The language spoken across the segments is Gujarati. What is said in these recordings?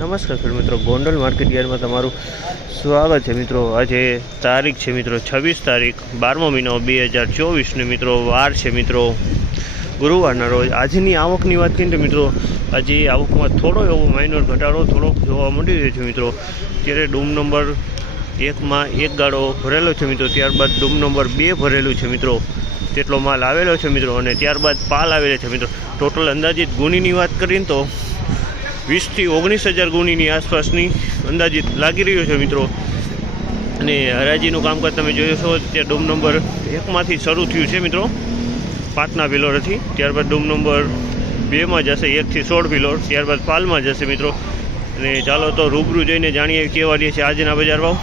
નમસ્કાર ખેડૂત મિત્રો, ગોંડલ માર્કેટ યાર્ડમાં તમારું સ્વાગત છે મિત્રો. આજે તારીખ છે મિત્રો, છવ્વીસ તારીખ, બારમો મહિનો બે હજાર ચોવીસને મિત્રો વાર છે મિત્રો. ગુરુવારના રોજ આજની આવકની વાત કરીએ તો મિત્રો, આજે આવકમાં થોડો એવો માઇનર ઘટાડો થોડોક જોવા મળી રહ્યો છે મિત્રો. ત્યારે ડૂમ નંબર એકમાં એક ગાળો ભરેલો છે મિત્રો, ત્યારબાદ ડૂમ નંબર બે ભરેલું છે મિત્રો. તેટલો માલ આવેલો છે મિત્રો અને ત્યારબાદ પાલ આવેલો છે મિત્રો. ટોટલ અંદાજિત ગુણીની વાત કરીને તો વીસથી ઓગણીસ હજાર ગુણીની આસપાસની અંદાજિત લાગી રહ્યો છે મિત્રો. અને હરાજીનું કામકાજ તમે જોયો છો, ત્યાં ડૂમ નંબર એકમાંથી શરૂ થયું છે મિત્રો પાંચના પિલોરથી ત્યારબાદ ડૂમ નંબર બેમાં જશે, એકથી સોળ પિલોર ત્યારબાદ પાલમાં જશે મિત્રો. અને ચાલો તો રૂબરૂ જઈને જાણીએ કેવા રહે છે આજના બજાર ભાવ.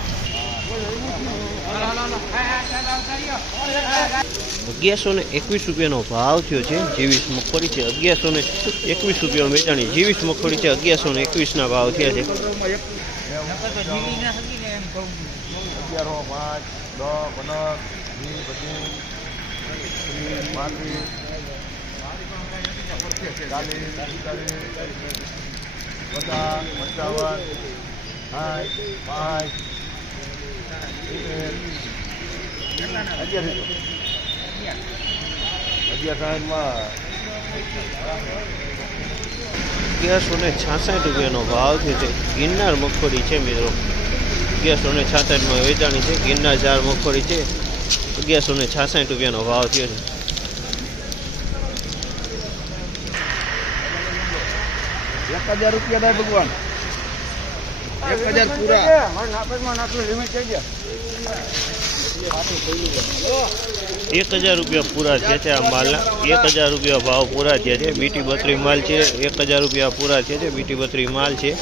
અગિયારસો ને એકવીસ રૂપિયાનો ભાવ થયો છે. જીવીસ મગફળી છે, અગિયારસો ને એકવીસ રૂપિયા વેચાણી. જીવીસ મગફળી છે, અગિયારસો ને એકવીસના ભાવ થયા છે. અગિયારો પાંચ, દસ, પંદર, વીસ, પચીસ ત્રીસ પાંત્રીસ ચાલીસ પાંચ સિત્તેર અગિયાર અગિયાર સાઠમાં અગિયારસો ને છાસઠ રૂપિયાનો ભાવ થયો છે ગિરનાર મગફળી છે મિત્રો. અગિયારસો ને છાસઠમાં વેચાણી છે ગિરનાર ચાર મગફળી છે. અગિયારસો ને છાસઠ રૂપિયાનો ભાવ થયો છે. એક હજાર રૂપિયા થાય ભગવાન. એક હજાર પૂરા. એક હજાર રૂપિયા પૂરા થયા છે આ માલના. એક હજાર રૂપિયા ભાવ પૂરા થયા છે. બીટી બત્રી માલ છે. એક હજાર રૂપિયા પૂરા થયા છે. બીટી બત્રી માલ છે.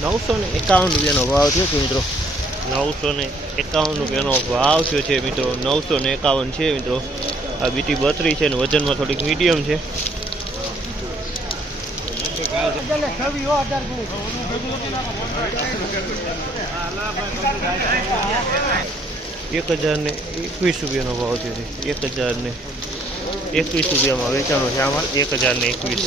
નવસો ને એકાવન રૂપિયાનો ભાવ થયો છે મિત્રો. નવસો ને એકાવન રૂપિયાનો ભાવ થયો છે મિત્રો. નવસો ને એકાવન છે મિત્રો. આ બીટી બત્રી છે ને વજનમાં થોડીક મીડિયમ છે. એક હજાર ને એકવીસ રૂપિયાનો ભાવ થયો છે. એક હજાર ને એકવીસ રૂપિયામાં વેચાણો છે આમાં. એક હજાર ને એકવીસ.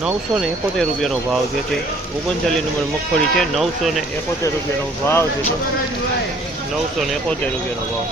નવસો ને એકોતેર રૂપિયાનો ભાવ જે છે, ઓગણચાલીસ નંબર મગફળી છે, નવસો ને એકોતેર રૂપિયાનો ભાવ છે, નવસો ને એકોતેર રૂપિયાનો ભાવ.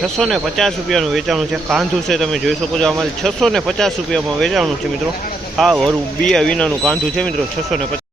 છસો ને પચાસ રૂપિયાનું વેચાણું છે. કાંધું છે, તમે જોઈ શકો છો. અમારે છસો ને પચાસ રૂપિયામાં વેચાણું છે, મિત્રો. આ વરું બે વિનાનું કાંધું છે, મિત્રો. છસો ને